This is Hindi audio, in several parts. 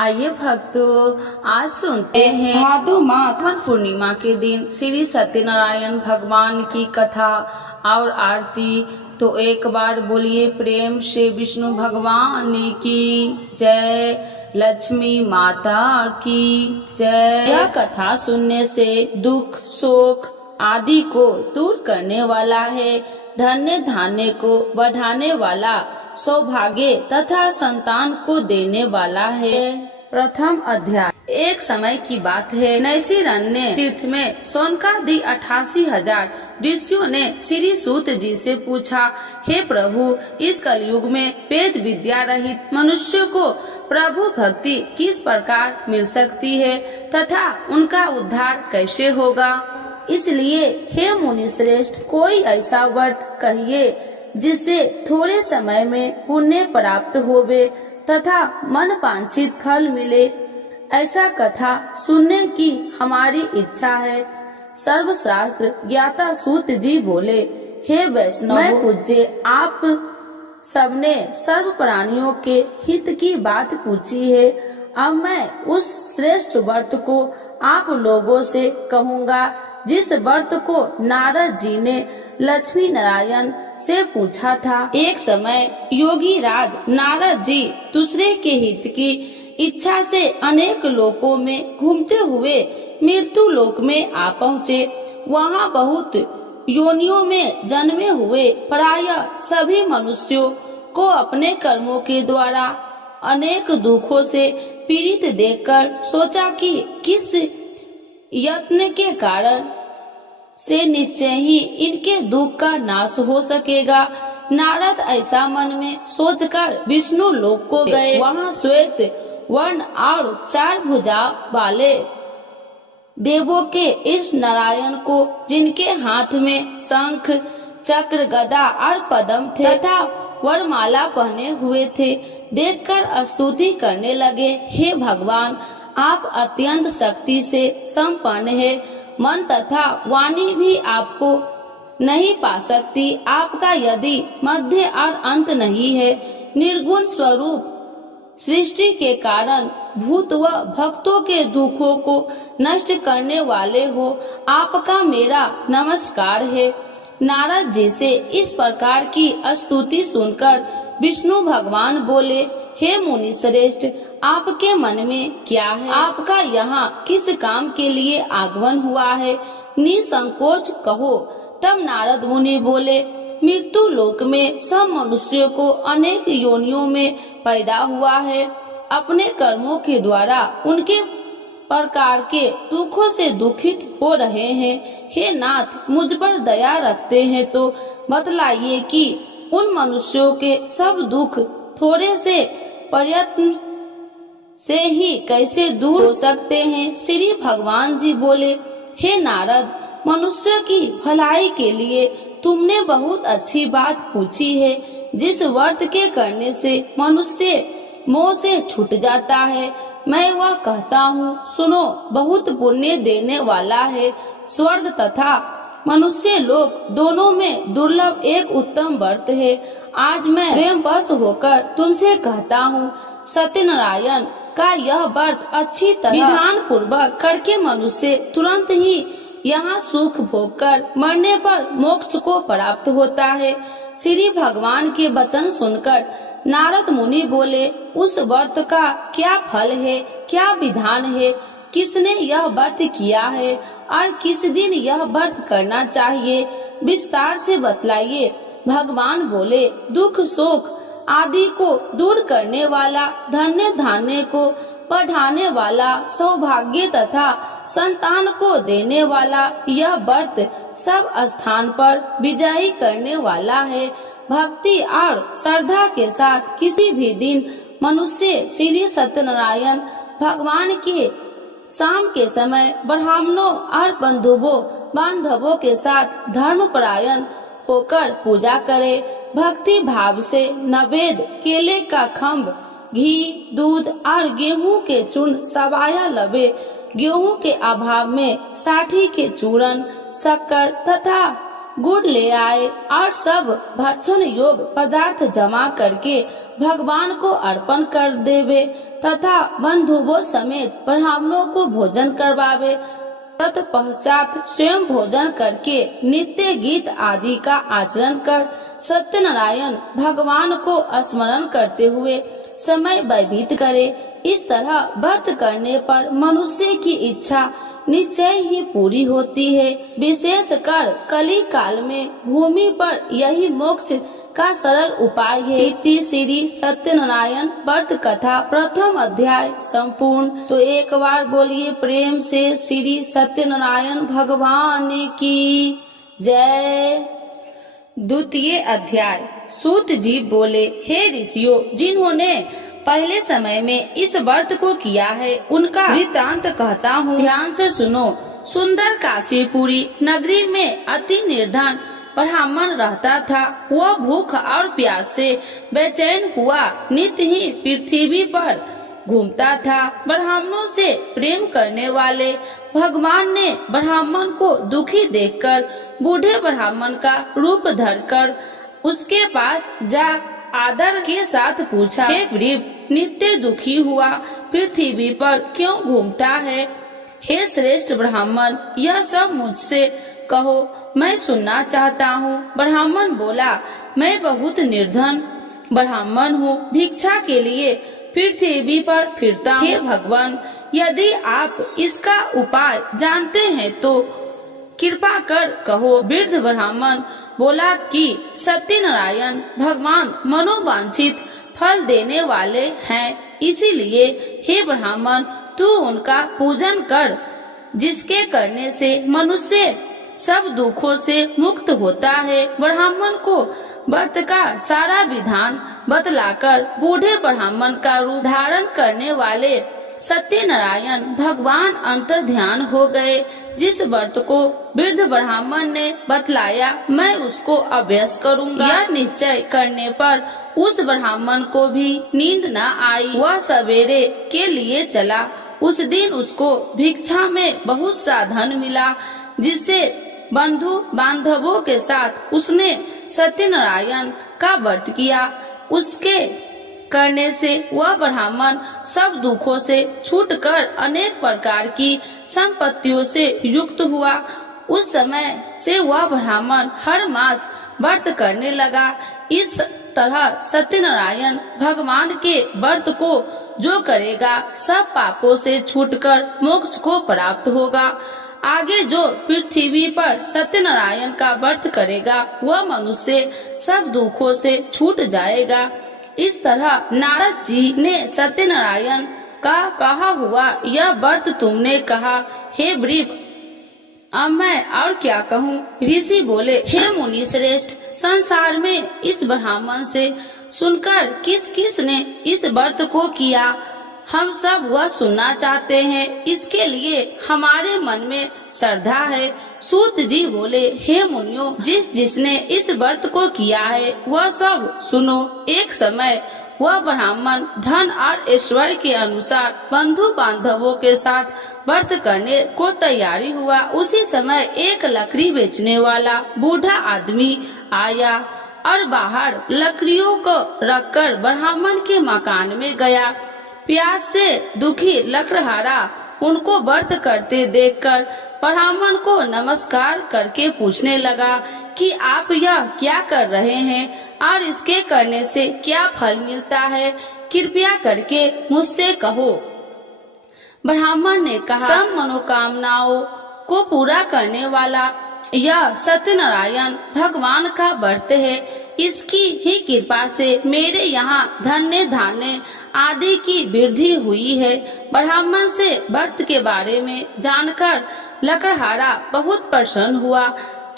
आइए भक्तों, आज सुनते हैं भादो मास पूर्णिमा के दिन श्री सत्यनारायण भगवान की कथा और आरती। तो एक बार बोलिए प्रेम से विष्णु भगवान की जय, लक्ष्मी माता की जय। यह कथा सुनने से दुख शोक आदि को दूर करने वाला है, धन्य धान्य को बढ़ाने वाला, सौभाग्य तथा संतान को देने वाला है। प्रथम अध्याय। एक समय की बात है, नैशिरण्य तीर्थ में सौनकादि 88,000 ऋषियों ने श्री सूत जी से पूछा, हे प्रभु, इस कलयुग में वेद विद्या रहित मनुष्य को प्रभु भक्ति किस प्रकार मिल सकती है तथा उनका उद्धार कैसे होगा। इसलिए हे मुनि श्रेष्ठ, कोई ऐसा व्रत कहिए जिससे थोड़े समय में पुण्य प्राप्त होवे तथा मन वांछित फल मिले। ऐसा कथा सुनने की हमारी इच्छा है। सर्वशास्त्र ज्ञाता सूत जी बोले, हे वैष्णव, मैं पूज्य आप सबने सर्व प्राणियों के हित की बात पूछी है। अब मैं उस श्रेष्ठ व्रत को आप लोगों से कहूँगा जिस व्रत को नारद जी ने लक्ष्मी नारायण से पूछा था। एक समय योगी राज नारद जी दूसरे के हित की इच्छा से अनेक लोकों में घूमते हुए मृत्यु लोक में आ पहुँचे। वहाँ बहुत योनियों में जन्मे हुए प्रायः सभी मनुष्यों को अपने कर्मों के द्वारा अनेक दुखों से पीड़ित देखकर सोचा कि किस यत्न के कारण से निश्चय ही इनके दुख का नाश हो सकेगा। नारद ऐसा मन में सोचकर विष्णु लोक को गए। वहाँ श्वेत वर्ण और 4 भुजा वाले देवों के इस नारायण को, जिनके हाथ में शंख चक्र गदा और पद्म थे तथा वरमाला पहने हुए थे, देखकर स्तुति करने लगे। हे भगवान, आप अत्यंत शक्ति से संपन्न है, मन तथा वाणी भी आपको नहीं पा सकती। आपका यदि मध्य और अंत नहीं है, निर्गुण स्वरूप सृष्टि के कारण भूत व भक्तों के दुखों को नष्ट करने वाले हो, आपका मेरा नमस्कार है। नारद जी से इस प्रकार की स्तुति सुनकर विष्णु भगवान बोले, हे मुनि श्रेष्ठ, आपके मन में क्या है? आपका यहाँ किस काम के लिए आगमन हुआ है? निसंकोच कहो। तब नारद मुनि बोले, मृत्यु लोक में सब मनुष्यों को अनेक योनियों में पैदा हुआ है। अपने कर्मों के द्वारा उनके प्रकार के दुखों से दुखित हो रहे हैं। हे नाथ, मुझ पर दया रखते हैं तो बतलाइए कि उन मनुष्यों के सब दुख थोड़े से प्रयत्न से ही कैसे दूर हो सकते हैं। श्री भगवान जी बोले, हे नारद, मनुष्य की भलाई के लिए तुमने बहुत अच्छी बात पूछी है। जिस व्रत के करने से मनुष्य मोह से छूट जाता है, मैं वह कहता हूँ, सुनो। बहुत पुण्य देने वाला है। स्वर्ग तथा मनुष्य लोक दोनों में दुर्लभ एक उत्तम व्रत है। आज मैं प्रेम वश होकर तुमसे कहता हूँ, सत्यनारायण का यह व्रत अच्छी तरह विधान पूर्वक करके मनुष्य तुरंत ही यहाँ सुख भोग कर मरने पर मोक्ष को प्राप्त होता है। श्री भगवान के वचन सुनकर नारद मुनि बोले, उस व्रत का क्या फल है, क्या विधान है, किसने यह व्रत किया है और किस दिन यह व्रत करना चाहिए, विस्तार से बतलाइए। भगवान बोले, दुख शोक आदि को दूर करने वाला, धन्य धान्य को बढ़ाने वाला, सौभाग्य तथा संतान को देने वाला यह व्रत सब स्थान पर विजयी करने वाला है। भक्ति और श्रद्धा के साथ किसी भी दिन मनुष्य श्री सत्यनारायण भगवान के शाम के समय ब्राह्मणों और बांधवों के साथ धर्मपरायण होकर पूजा करे। भक्ति भाव से नवेद, केले का खम्भ, घी, दूध और गेहूं के चूर्ण सवाया लबे। गेहूं के अभाव में साठी के चूर्ण, शक्कर तथा गुड़ ले आए और सब भक्षण योग पदार्थ जमा करके भगवान को अर्पण कर देवे तथा बंधुओं समेत ब्राह्मणों को भोजन करवावे। तत्पश्चात स्वयं भोजन करके नित्य गीत आदि का आचरण कर सत्यनारायण भगवान को स्मरण करते हुए समय व्यतीत करे। इस तरह व्रत करने पर मनुष्य की इच्छा निश्चय ही पूरी होती है। विशेषकर कली काल में भूमि पर यही मोक्ष का सरल उपाय है। इति श्री सत्यनारायण व्रत कथा प्रथम अध्याय संपूर्ण। तो एक बार बोलिए प्रेम से श्री सत्यनारायण भगवान की जय। द्वितीय अध्याय। सूत जी बोले, हे ऋषियों, जिन्होंने पहले समय में इस व्रत को किया है उनका वृत्तांत कहता हूँ, ध्यान से सुनो। सुंदर काशीपुरी नगरी में अति निर्धन ब्राह्मण रहता था। वह भूख और प्यास से बेचैन हुआ नित्य ही पृथ्वी पर घूमता था। ब्राह्मणों से प्रेम करने वाले भगवान ने ब्राह्मण को दुखी देखकर बूढ़े ब्राह्मण का रूप धरकर उसके पास जा आदर के साथ पूछा, हे वृद्ध, नित्य दुखी हुआ पृथ्वी पर क्यों घूमता है? हे श्रेष्ठ ब्राह्मण, यह सब मुझसे कहो, मैं सुनना चाहता हूँ। ब्राह्मण बोला, मैं बहुत निर्धन ब्राह्मण हूँ, भिक्षा के लिए पृथ्वी पर फिरता हूँ। हे भगवान, यदि आप इसका उपाय जानते हैं तो कृपा कर कहो। वृद्ध ब्राह्मण बोला कि सत्यनारायण भगवान मनोवांछित फल देने वाले हैं, इसीलिए हे ब्राह्मण, तू उनका पूजन कर, जिसके करने से मनुष्य सब दुखों से मुक्त होता है। ब्राह्मण को व्रत का सारा विधान बतलाकर बूढ़े ब्राह्मण का रूप धारण करने वाले सत्यनारायण भगवान अंतर ध्यान हो गए। जिस व्रत को वृद्ध ब्राह्मण ने बतलाया, मैं उसको अभ्यास करूंगा। यह निश्चय करने पर उस ब्राह्मण को भी नींद न आई। वह सवेरे के लिए चला। उस दिन उसको भिक्षा में बहुत सा धन मिला, जिससे बंधु बांधवों के साथ उसने सत्यनारायण का व्रत किया। उसके करने से वह ब्राह्मण सब दुखों से छूटकर अनेक प्रकार की संपत्तियों से युक्त हुआ। उस समय से वह ब्राह्मण हर मास व्रत करने लगा। इस तरह सत्यनारायण भगवान के व्रत को जो करेगा सब पापों से छूटकर मोक्ष को प्राप्त होगा। आगे जो पृथ्वी पर सत्यनारायण का व्रत करेगा वह मनुष्य सब दुखों से छूट जाएगा। इस तरह नारद जी ने सत्यनारायण का कहा हुआ यह व्रत तुमने कहा, हे वृद्ध, अब मैं और क्या कहूँ? ऋषि बोले, हे मुनि श्रेष्ठ, संसार में इस ब्राह्मण से सुनकर किस किस ने इस व्रत को किया, हम सब वह सुनना चाहते हैं। इसके लिए हमारे मन में श्रद्धा है। सूत जी बोले, हे मुनियों, जिसने इस व्रत को किया है वह सब सुनो। एक समय वह ब्राह्मण धन और ऐश्वर्य के अनुसार बंधु बांधवों के साथ व्रत करने को तैयारी हुआ। उसी समय एक लकड़ी बेचने वाला बूढ़ा आदमी आया और बाहर लकड़ियों को रखकर ब्राह्मण के मकान में गया। प्यास से दुखी लकड़हारा उनको व्रत करते देखकर ब्राह्मण को नमस्कार करके पूछने लगा कि आप यह क्या कर रहे हैं और इसके करने से क्या फल मिलता है, कृपया करके मुझसे कहो। ब्राह्मण ने कहा, सब मनोकामनाओं को पूरा करने वाला यह सत्यनारायण भगवान का व्रत है। इसकी ही कृपा से मेरे यहाँ धन्य धान्य आदि की वृद्धि हुई है। ब्राह्मण से व्रत के बारे में जानकर लकड़हारा बहुत प्रसन्न हुआ।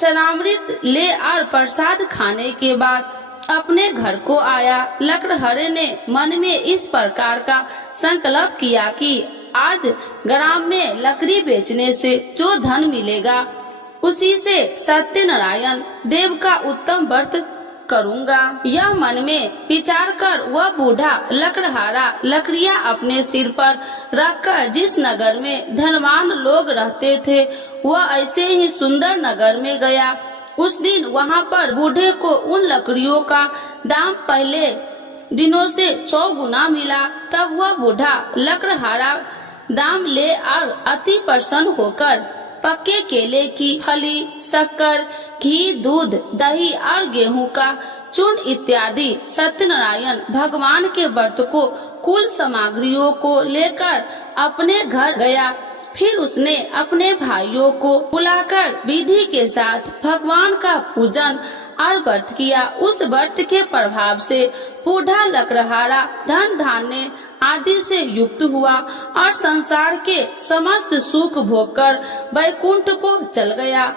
चरणामृत ले और प्रसाद खाने के बाद अपने घर को आया। लकड़हारे ने मन में इस प्रकार का संकल्प किया कि आज ग्राम में लकड़ी बेचने से जो धन मिलेगा उसी से सत्यनारायण देव का उत्तम व्रत करूंगा। यह मन में विचार कर वह बूढ़ा लकड़हारा लकड़ियां अपने सिर पर रखकर जिस नगर में धनवान लोग रहते थे वह ऐसे ही सुंदर नगर में गया। उस दिन वहाँ पर बूढ़े को उन लकड़ियों का दाम पहले दिनों से 100 गुना मिला। तब वह बूढ़ा लकड़हारा दाम ले और अति प्रसन्न होकर पक्के केले की फली, शक्कर, घी, दूध, दही और गेहूं का चूर्ण इत्यादि सत्यनारायण भगवान के व्रत को कुल सामग्रियों को लेकर अपने घर गया। फिर उसने अपने भाइयों को बुलाकर विधि के साथ भगवान का पूजन और व्रत किया। उस व्रत के प्रभाव से बूढ़ा लकड़हारा धन धान्य आदि से युक्त हुआ और संसार के समस्त सुख भोगकर वैकुंठ को चल गया।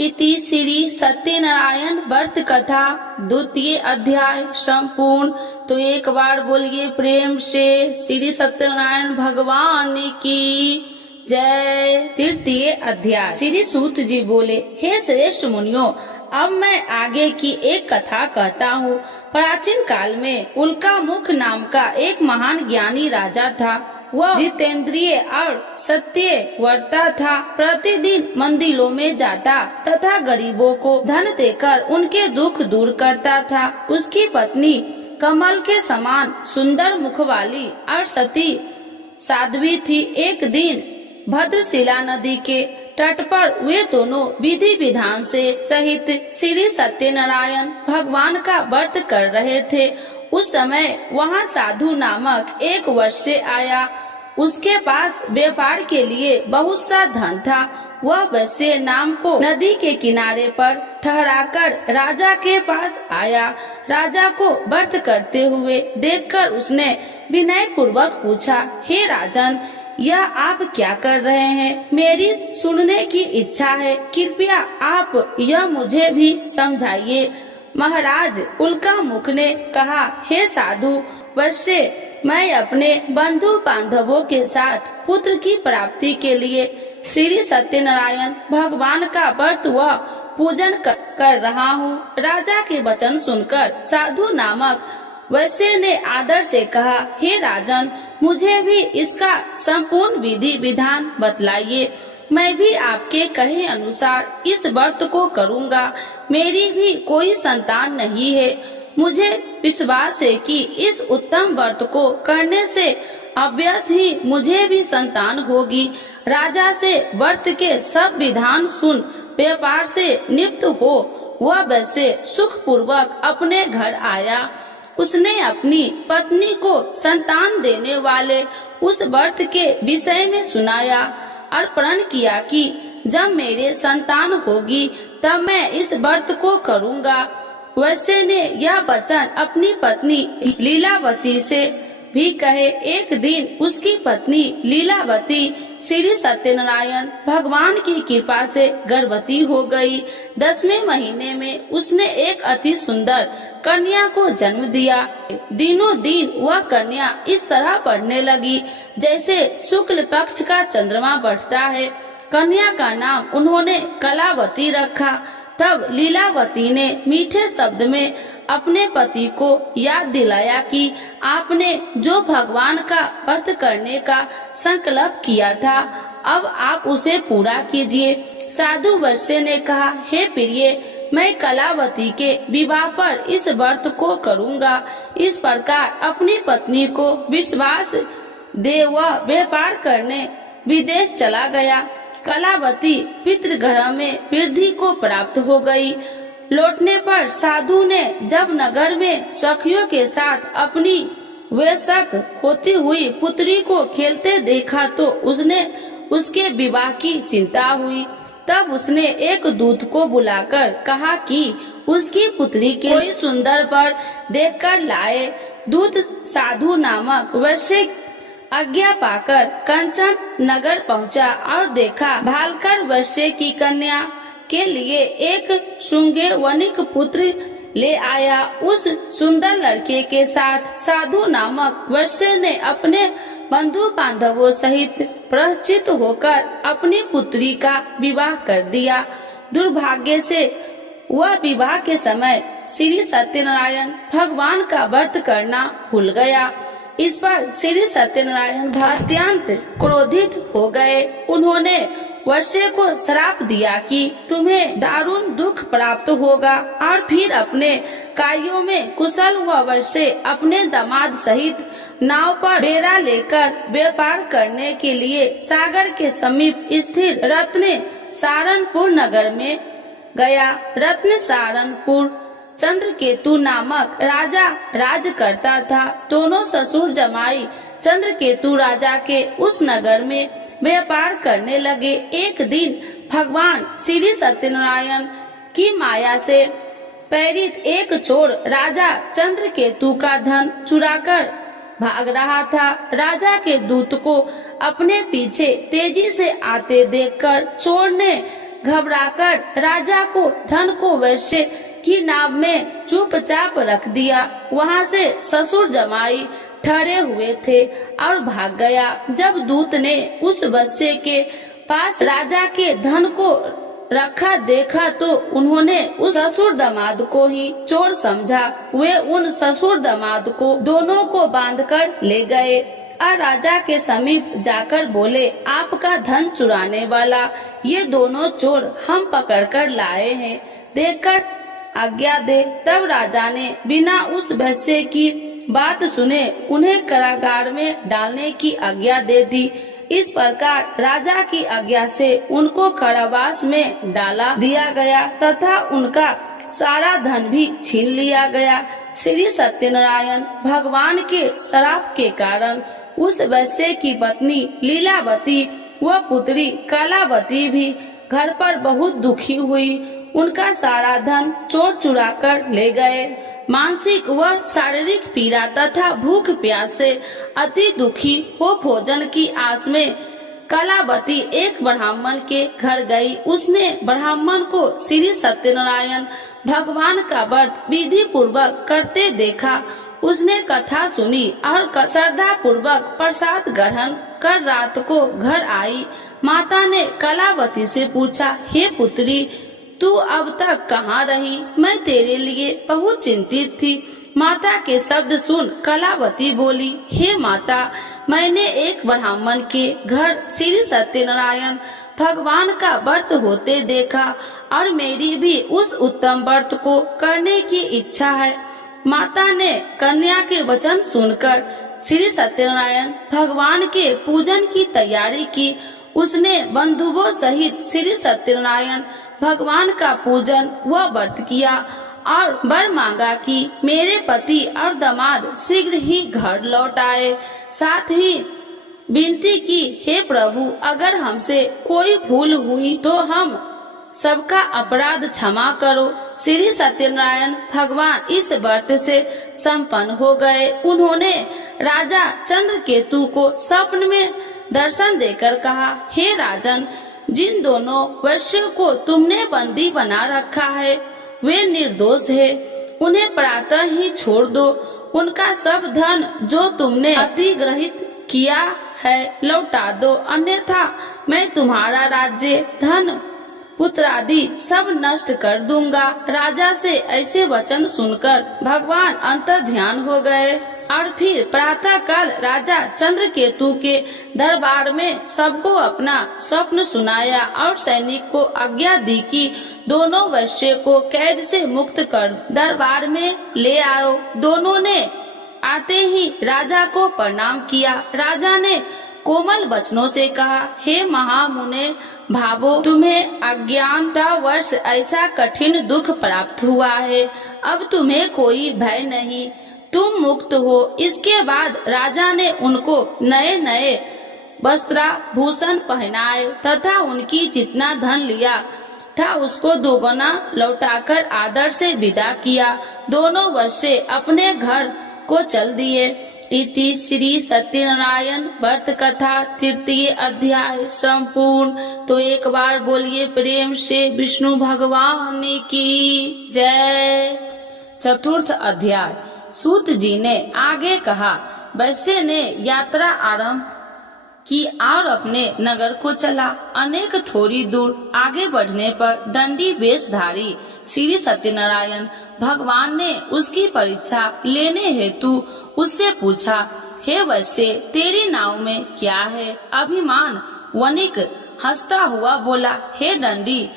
इति श्री सत्यनारायण व्रत कथा 2य अध्याय संपूर्ण। तो एक बार बोलिए प्रेम से श्री सत्यनारायण भगवान की जय। 3य अध्याय। श्री सूत जी बोले, हे श्रेष्ठ मुनियों, अब मैं आगे की एक कथा कहता हूँ। प्राचीन काल में उल्कामुख नाम का एक महान ज्ञानी राजा था। वह जितेंद्रिय और सत्यव्रता था। प्रतिदिन मंदिरों में जाता तथा गरीबों को धन देकर उनके दुख दूर करता था। उसकी पत्नी कमल के समान सुंदर मुख वाली और सती साध्वी थी। एक दिन भद्रशिला नदी के तट पर वे दोनों विधि विधान से सहित श्री सत्यनारायण भगवान का व्रत कर रहे थे। उस समय वहाँ साधु नामक एक वैश्य आया। उसके पास व्यापार के लिए बहुत सा धन था। वह वैश्य नाम को नदी के किनारे पर ठहराकर राजा के पास आया। राजा को व्रत करते हुए देखकर उसने विनय पूर्वक पूछा, हे राजन, यह आप क्या कर रहे हैं? मेरी सुनने की इच्छा है, कृपया आप यह मुझे भी समझाइए। महाराज उल्कामुख ने कहा, हे साधु वैश्य, मैं अपने बंधु बांधवों के साथ पुत्र की प्राप्ति के लिए श्री सत्यनारायण भगवान का व्रत व पूजन कर रहा हूँ। राजा के वचन सुनकर साधु नामक वैश्य ने आदर से कहा, हे राजन, मुझे भी इसका संपूर्ण विधि विधान बतलाइए। मैं भी आपके कहे अनुसार इस व्रत को करूँगा। मेरी भी कोई संतान नहीं है। मुझे विश्वास है कि इस उत्तम व्रत को करने से अवश्य ही मुझे भी संतान होगी। राजा से व्रत के सब विधान सुन व्यापार से निवृत्त हो वह वैसे सुख पूर्वक अपने घर आया। उसने अपनी पत्नी को संतान देने वाले उस व्रत के विषय में सुनाया और प्रण किया कि जब मेरे संतान होगी तब मैं इस व्रत को करूँगा। वैश्य ने यह वचन अपनी पत्नी लीलावती से भी कहे। एक दिन उसकी पत्नी लीलावती श्री सत्यनारायण भगवान की कृपा से गर्भवती हो गई। 10वें महीने में उसने एक अति सुंदर कन्या को जन्म दिया। दिनों दिन वह कन्या इस तरह बढ़ने लगी जैसे शुक्ल पक्ष का चंद्रमा बढ़ता है। कन्या का नाम उन्होंने कलावती रखा। तब लीलावती ने मीठे शब्द में अपने पति को याद दिलाया कि आपने जो भगवान का व्रत करने का संकल्प किया था, अब आप उसे पूरा कीजिए। साधु वैश्य ने कहा, हे प्रिय, मैं कलावती के विवाह पर इस व्रत को करूँगा। इस प्रकार अपनी पत्नी को विश्वास दे वह व्यापार करने विदेश चला गया। कलावती पितृगृह में वृद्धि को प्राप्त हो गई। लौटने पर साधु ने जब नगर में सखियों के साथ अपनी वयस्क होती हुई पुत्री को खेलते देखा तो उसने उसके विवाह की चिंता हुई। तब उसने एक दूत को बुलाकर कहा कि उसकी पुत्री के कोई सुंदर वर देखकर लाए। दूत साधु नामक वैश्य आज्ञा पाकर कंचन नगर पहुंचा और देखा भालकर वैश्य की कन्या के लिए एक श्रृंगे वनिक पुत्र ले आया। उस सुंदर लड़के के साथ साधु नामक वैश्य ने अपने बंधु बांधवों सहित प्रचित होकर अपनी पुत्री का विवाह कर दिया। दुर्भाग्य से वह विवाह के समय श्री सत्यनारायण भगवान का व्रत करना भूल गया। इस पर श्री सत्यनारायण अत्यंत क्रोधित हो गए। उन्होंने वैश्य को श्राप दिया कि तुम्हें दारुण दुख प्राप्त होगा, और फिर अपने कार्यों में कुशल हुआ वैश्य अपने दामाद सहित नाव पर डेरा लेकर व्यापार करने के लिए सागर के समीप स्थिर रत्न सारनपुर नगर में गया। रत्न सारनपुर चंद्रकेतु नामक राजा राज करता था। दोनों ससुर जमाई चंद्रकेतु राजा के उस नगर में व्यापार करने लगे। एक दिन भगवान श्री सत्यनारायण की माया से प्रेरित एक चोर राजा चंद्रकेतु का धन चुराकर भाग रहा था। राजा के दूत को अपने पीछे तेजी से आते देखकर चोर ने घबराकर राजा को धन को वैश्य की नाव में चुपचाप रख दिया। वहाँ से ससुर जमाई ठहरे हुए थे और भाग गया। जब दूत ने उस वैश्य के पास राजा के धन को रखा देखा तो उन्होंने उस ससुर दामाद को ही चोर समझा। वे उन ससुर दामाद को दोनों को बांधकर ले गए और राजा के समीप जाकर बोले, आपका धन चुराने वाला ये दोनों चोर हम पकड़कर लाए हैं, देखकर आज्ञा दे। तब राजा ने बिना उस वैश्य की बात सुने उन्हें कारागार में डालने की आज्ञा दे दी। इस प्रकार राजा की आज्ञा से उनको कारावास में डाला दिया गया तथा उनका सारा धन भी छीन लिया गया। श्री सत्यनारायण भगवान के श्राप के कारण उस वैश्य की पत्नी लीलावती व पुत्री कलावती भी घर पर बहुत दुखी हुई। उनका सारा धन चोर चुरा कर ले गए। मानसिक व शारीरिक पीड़ा तथा भूख प्यास से अति दुखी हो भोजन की आस में कलावती एक ब्राह्मण के घर गई। उसने ब्राह्मण को श्री सत्यनारायण भगवान का व्रत विधि पूर्वक करते देखा। उसने कथा सुनी और श्रद्धा पूर्वक प्रसाद ग्रहण कर रात को घर आई। माता ने कलावती से पूछा, हे पुत्री, तू अब तक कहाँ रही? मैं तेरे लिए बहुत चिंतित थी। माता के शब्द सुन कलावती बोली, हे माता, मैंने एक ब्राह्मण के घर श्री सत्यनारायण भगवान का व्रत होते देखा और मेरी भी उस उत्तम व्रत को करने की इच्छा है। माता ने कन्या के वचन सुनकर श्री सत्यनारायण भगवान के पूजन की तैयारी की। उसने बंधुओं सहित श्री सत्यनारायण भगवान का पूजन व व्रत किया और वर मांगा कि मेरे पति और दामाद शीघ्र ही घर लौट आए। साथ ही विनती की, हे प्रभु, अगर हमसे कोई भूल हुई तो हम सबका अपराध क्षमा करो। श्री सत्यनारायण भगवान इस व्रत से संपन्न हो गए। उन्होंने राजा चंद्रकेतु को स्वप्न में दर्शन देकर कहा, हे राजन, जिन दोनों वैश्यों को तुमने बंदी बना रखा है वे निर्दोष है। उन्हें प्रातः ही छोड़ दो। उनका सब धन जो तुमने अतिग्रहित किया है लौटा दो, अन्यथा मैं तुम्हारा राज्य, धन, पुत्र आदि सब नष्ट कर दूंगा। राजा से ऐसे वचन सुनकर भगवान अंतर ध्यान हो गए और फिर प्रातः काल राजा चंद्रकेतु के दरबार में सबको अपना स्वप्न सुनाया और सैनिक को आज्ञा दी कि दोनों वैश्य को कैद से मुक्त कर दरबार में ले आओ। दोनों ने आते ही राजा को प्रणाम किया। राजा ने कोमल वचनों से कहा, हे महामुने भावो, तुम्हें अज्ञानतावश ऐसा कठिन दुख प्राप्त हुआ है। अब तुम्हें कोई भय नहीं, तुम मुक्त हो। इसके बाद राजा ने उनको नए नए वस्त्राभूषण पहनाए तथा उनकी जितना धन लिया था उसको दोगुना लौटाकर आदर से विदा किया। दोनों वैश्य अपने घर को चल दिए। इति श्री सत्यनारायण व्रत कथा तृतीय अध्याय संपूर्ण। तो एक बार बोलिए प्रेम से विष्णु भगवान की जय। चतुर्थ अध्याय। सूत जी ने आगे कहा, वैश्य ने यात्रा आरंभ की और अपने नगर को चला। अनेक थोड़ी दूर आगे बढ़ने पर दंडी वेशधारी श्री सत्यनारायण भगवान ने उसकी परीक्षा लेने हेतु उससे पूछा, हे वैश्य, तेरी नाव में क्या है? अभिमान वणिक हंसता हुआ बोला, हे दंडी,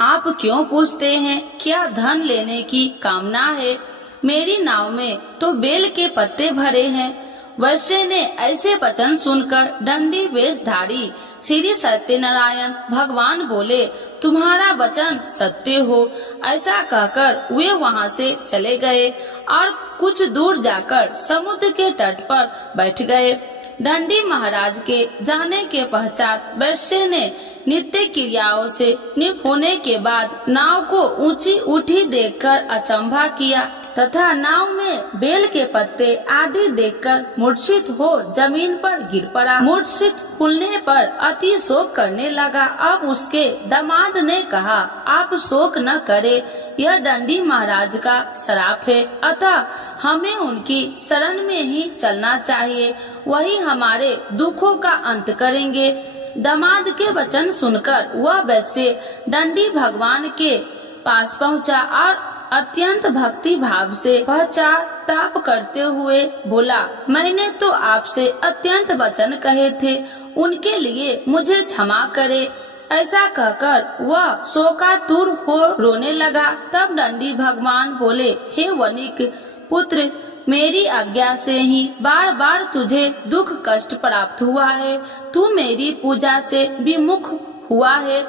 आप क्यों पूछते हैं? क्या धन लेने की कामना है? मेरी नाव में तो बेल के पत्ते भरे हैं। वैश्य ने ऐसे वचन सुनकर दंडी वेशधारी श्री सत्यनारायण भगवान बोले, तुम्हारा वचन सत्य हो। ऐसा कहकर वे वहाँ से चले गए और कुछ दूर जाकर समुद्र के तट पर बैठ गए। दंडी महाराज के जाने के पश्चात वैश्य ने नित्य क्रियाओं से निपुण होने के बाद नाव को ऊंची उठी देखकर अचंभा किया तथा नाव में बेल के पत्ते आदि देखकर मूर्छित हो जमीन पर गिर पड़ा। मूर्छित खुलने पर अति शोक करने लगा। अब उसके दामाद ने कहा, आप शोक न करे, यह दंडी महाराज का श्राप है, अतः हमें उनकी शरण में ही चलना चाहिए, वही हमारे दुखों का अंत करेंगे। दामाद के वचन सुनकर वह वैश्य दंडी भगवान के पास पहुंचा और अत्यंत भक्ति भाव से पश्चाताप करते हुए बोला, मैंने तो आपसे अत्यंत वचन कहे थे, उनके लिए मुझे क्षमा करे। ऐसा कहकर वह शोकातुर हो रोने लगा। तब दंडी भगवान बोले, हे वणिक पुत्र, मेरी आज्ञा से ही बार बार तुझे दुख कष्ट प्राप्त हुआ है, तू मेरी पूजा से विमुख हुआ है।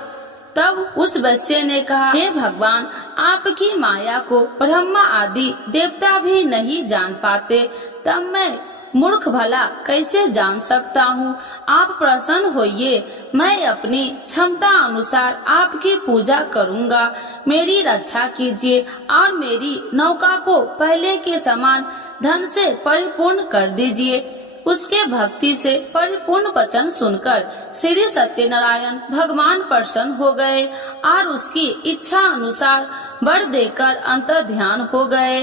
तब उस वैश्य ने कहा, हे भगवान, आपकी माया को ब्रह्मा आदि देवता भी नहीं जान पाते, तब मैं मूर्ख भला कैसे जान सकता हूँ। आप प्रसन्न होइए, मैं अपनी क्षमता अनुसार आपकी पूजा करूँगा। मेरी रक्षा कीजिए और मेरी नौका को पहले के समान धन से परिपूर्ण कर दीजिए। उसके भक्ति से परिपूर्ण वचन सुनकर श्री सत्यनारायण भगवान प्रसन्न हो गए और उसकी इच्छा अनुसार वर देकर अंतर ध्यान हो गए।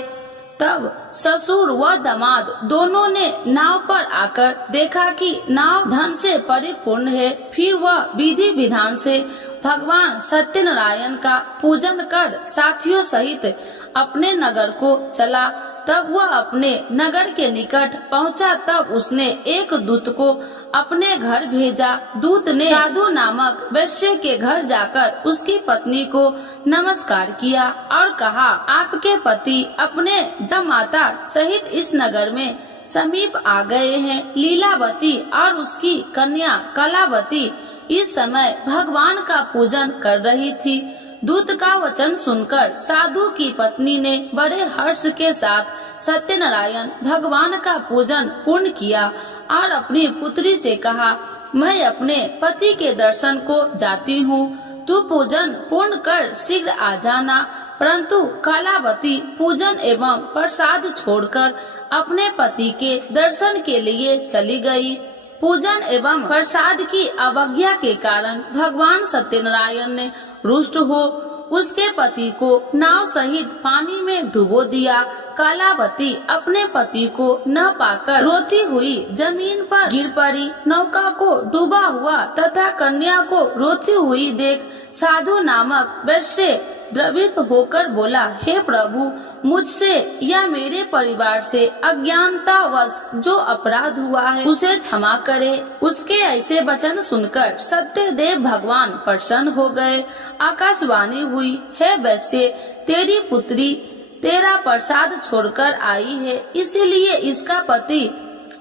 तब ससुर व दामाद दोनों ने नाव पर आकर देखा कि नाव धन से परिपूर्ण है। फिर वह विधि विधान से भगवान सत्यनारायण का पूजन कर साथियों सहित अपने नगर को चला। तब वह अपने नगर के निकट पहुंचा। तब उसने एक दूत को अपने घर भेजा। दूत ने साधु नामक वैश्य के घर जाकर उसकी पत्नी को नमस्कार किया और कहा, आपके पति अपने जमाता सहित इस नगर में समीप आ गए हैं। लीलावती और उसकी कन्या कलावती इस समय भगवान का पूजन कर रही थी। दूत का वचन सुनकर साधु की पत्नी ने बड़े हर्ष के साथ सत्यनारायण भगवान का पूजन पूर्ण किया और अपनी पुत्री से कहा, मैं अपने पति के दर्शन को जाती हूँ, तू पूजन पूर्ण कर शीघ्र आ जाना। परंतु कलावती पूजन एवं प्रसाद छोड़कर अपने पति के दर्शन के लिए चली गई। पूजन एवं प्रसाद की अवज्ञा के कारण भगवान सत्यनारायण ने रुष्ट हो उसके पति को नाव सहित पानी में डुबो दिया। कलावती अपने पति को न पाकर रोती हुई जमीन पर गिर पड़ी। नौका को डूबा हुआ तथा कन्या को रोती हुई देख साधु नामक वैश्य द्रवित होकर बोला, हे प्रभु, मुझसे या मेरे परिवार से अज्ञानतावश जो अपराध हुआ है उसे क्षमा करे। उसके ऐसे वचन सुनकर सत्यदेव भगवान प्रसन्न हो गए। आकाशवाणी हुई, हे वैश्य, तेरी पुत्री तेरा प्रसाद छोड़कर आई है, इसीलिए इसका पति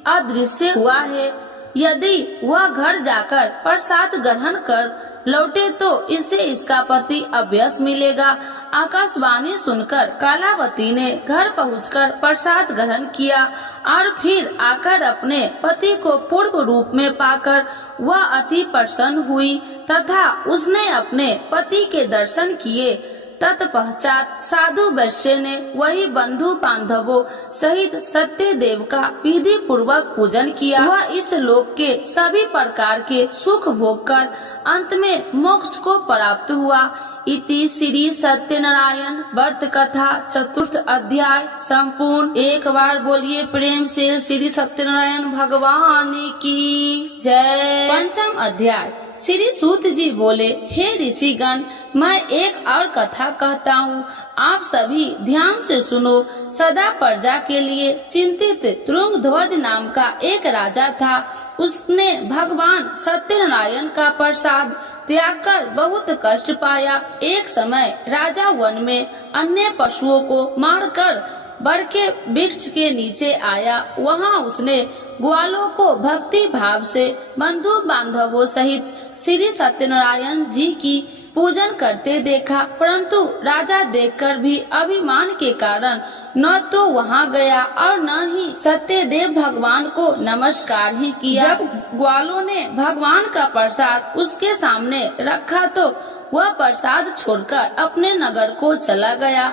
अदृश्य हुआ है। यदि वह घर जाकर प्रसाद ग्रहण कर लौटे तो इसे इसका पति अवश्य मिलेगा। आकाशवाणी सुनकर कलावती ने घर पहुंचकर प्रसाद ग्रहण किया और फिर आकर अपने पति को पूर्व रूप में पाकर वह अति प्रसन्न हुई तथा उसने अपने पति के दर्शन किए। तत्पश्चात साधु वैश्य ने वही बंधु बांधवों सहित सत्य देव का विधि पूर्वक पूजन किया। वह इस लोक के सभी प्रकार के सुख भोग कर अंत में मोक्ष को प्राप्त हुआ। इति श्री सत्यनारायण व्रत कथा चतुर्थ अध्याय संपूर्ण। एक बार बोलिए प्रेम से श्री सत्यनारायण भगवान की जय। पंचम अध्याय। श्री सूत जी बोले, हे ऋषिगण, मैं एक और कथा कहता हूँ, आप सभी ध्यान से सुनो। सदा प्रजा के लिए चिंतित तुंगध्वज नाम का एक राजा था। उसने भगवान सत्यनारायण का प्रसाद त्याग कर बहुत कष्ट पाया। एक समय राजा वन में अन्य पशुओं को मारकर बर के वृक्ष के नीचे आया। वहाँ उसने ग्वालों को भक्ति भाव से बंधु बांधवों सहित श्री सत्यनारायण जी की पूजन करते देखा, परंतु राजा देखकर भी अभिमान के कारण न तो वहाँ गया और न ही सत्यदेव भगवान को नमस्कार ही किया। जब ग्वालों ने भगवान का प्रसाद उसके सामने रखा तो वह प्रसाद छोड़कर अपने नगर को चला गया।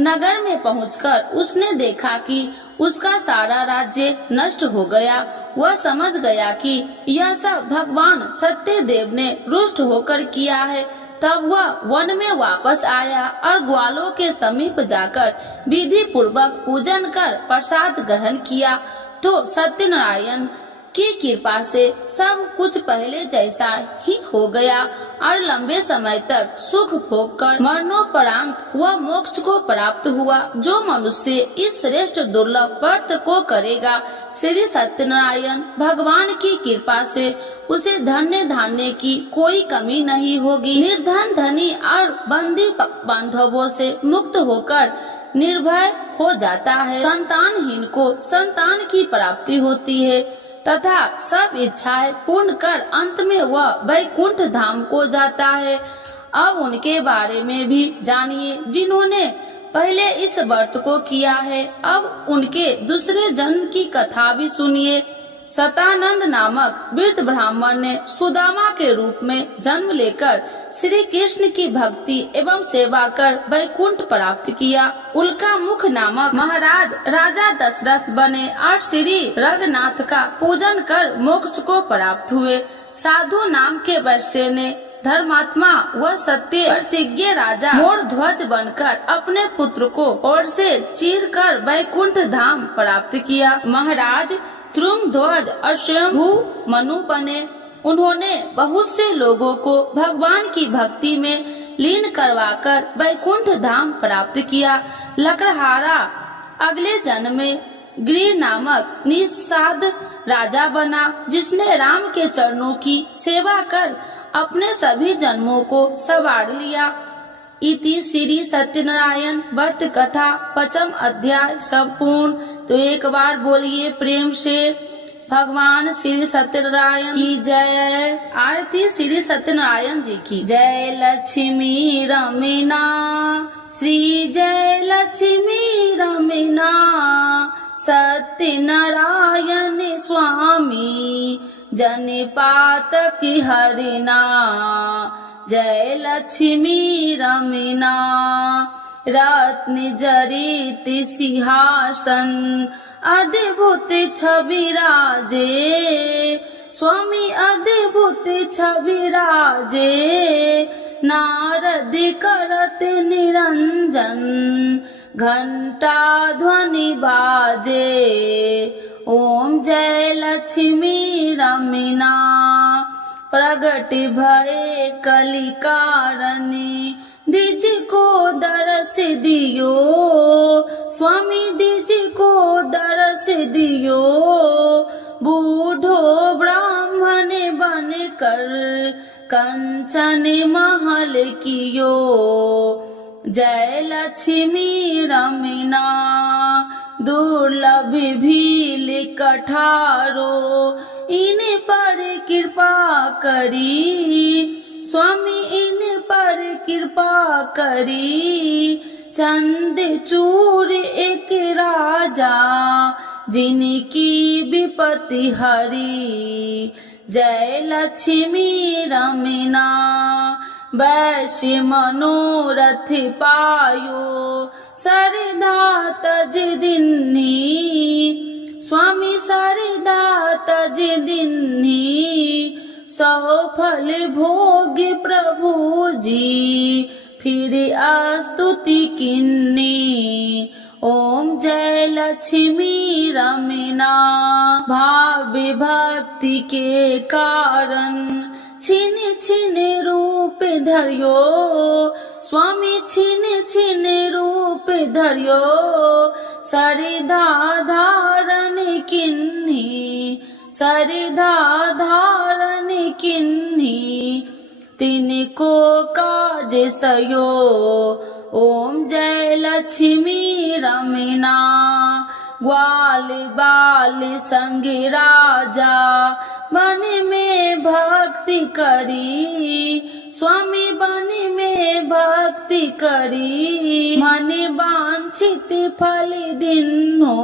नगर में पहुंचकर उसने देखा कि उसका सारा राज्य नष्ट हो गया। वह समझ गया कि यह सब भगवान सत्यदेव ने रुष्ट होकर किया है। तब वह वन में वापस आया और ग्वालों के समीप जाकर विधि पूर्वक पूजन कर प्रसाद ग्रहण किया तो सत्यनारायण की कृपा से सब कुछ पहले जैसा ही हो गया और लंबे समय तक सुख भोग कर मरणोपरांत वह मोक्ष को प्राप्त हुआ। जो मनुष्य इस श्रेष्ठ दुर्लभ व्रत को करेगा, श्री सत्यनारायण भगवान की कृपा से उसे धन्य धान्य की कोई कमी नहीं होगी। निर्धन धनी और बंदी बांधवों से मुक्त होकर निर्भय हो जाता है। संतानहीन को संतान की प्राप्ति होती है तथा सब इच्छाएं पूर्ण कर अंत में वह वैकुंठ धाम को जाता है। अब उनके बारे में भी जानिए जिन्होंने पहले इस व्रत को किया है। अब उनके दूसरे जन्म की कथा भी सुनिए। सतानंद नामक वृद्ध ब्राह्मण ने सुदामा के रूप में जन्म लेकर श्री कृष्ण की भक्ति एवं सेवा कर वैकुंठ प्राप्त किया। उल्का मुख नामक महाराज राजा दशरथ बने और श्री रघुनाथ का पूजन कर मोक्ष को प्राप्त हुए। साधु नाम के वैश्य ने धर्मात्मा व सत्य प्रतिज्ञ राजा मोर ध्वज बनकर अपने पुत्र को और से चीर कर वैकुंठ धाम प्राप्त किया। महाराज ध्रुमध्वज और स्वयंभू मनु बने। उन्होंने बहुत से लोगों को भगवान की भक्ति में लीन करवाकर वैकुंठ धाम प्राप्त किया। लकड़हारा अगले जन्म में गृह नामक निषाद राजा बना, जिसने राम के चरणों की सेवा कर अपने सभी जन्मों को संवार लिया। इति श्री सत्यनारायण व्रत कथा 5th अध्याय संपूर्ण। तो एक बार बोलिए प्रेम से भगवान श्री सत्यनारायण की जय। आरती श्री सत्यनारायण जी की जय। लक्ष्मी रमीना श्री जय लक्ष्मी रमीना सत्यनारायण स्वामी जनिपात की हरिना। जय लक्ष्मी रमीना रत्न जरित सिंहासन अद्भुत छवि राजे स्वामी अद्भुत छवि राजे। नारद करत निरंजन घंटा ध्वनि बाजे। ओम जय लक्ष्मी रमीना प्रगट भरे कलिकारणी दिज को दरस दियो स्वामी दिज को दरस दियो। बूढ़ो ब्राह्मण बन कर कंचन महल कियो। जय लक्ष्मी रमीना दुर्लभ भील कठारो इन पर कृपा करी स्वामी इन पर कृपा करी। चंद चूर एक राजा जिनकी विपत्ति हरी। जय लक्ष्मी रमीना वैश्य मनोरथ पायो सरदा तज दिन्ही स्वामी सरदा तज दिन्ही। सफल भोग प्रभु जी फिर स्तुति किन्नी। ओम जय लक्ष्मी रमीना भाव विभक्ति के कारण छिन छिन रूप धरियो स्वामी छिन छिन रूप धरियो। सरधा धारण किन्ही सरिधा धारण किन्ही तिनको काज सयो। ओम जय लक्ष्मी रमीना ग्वाल बाल संग राजा बन में भक्ति करी। स्वामी बन में भक्ति करी मन वांछित फल दिन्हो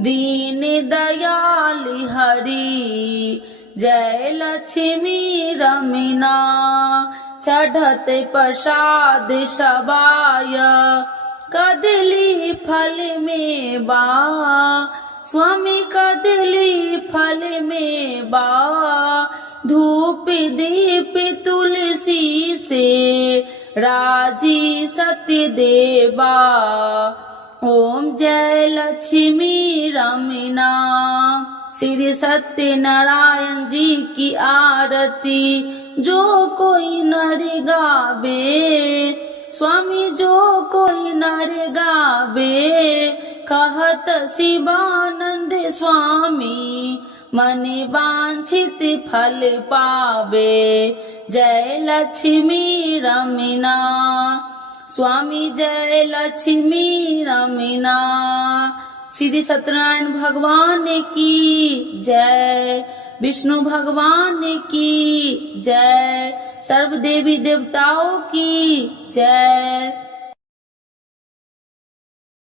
दीन दयाल हरि। जय लक्ष्मी रमीना चढ़त प्रसाद सबाय कदली फल में बा। स्वामी कदली फल में बा धूप दीप तुलसी से राजी सत्य देवा। ओम जय लक्ष्मी रमीना। श्री सत्यनारायण जी की आरती जो कोई नर गावे। स्वामी जो कोई नर गावे कहत शिवानंद स्वामी मन वांछित फल पावे। जय लक्ष्मी रमीना स्वामी जय लक्ष्मी रमीना। श्री सत्यनारायण भगवान की जय। विष्णु भगवान की जय। सर्व देवी देवताओं की जय।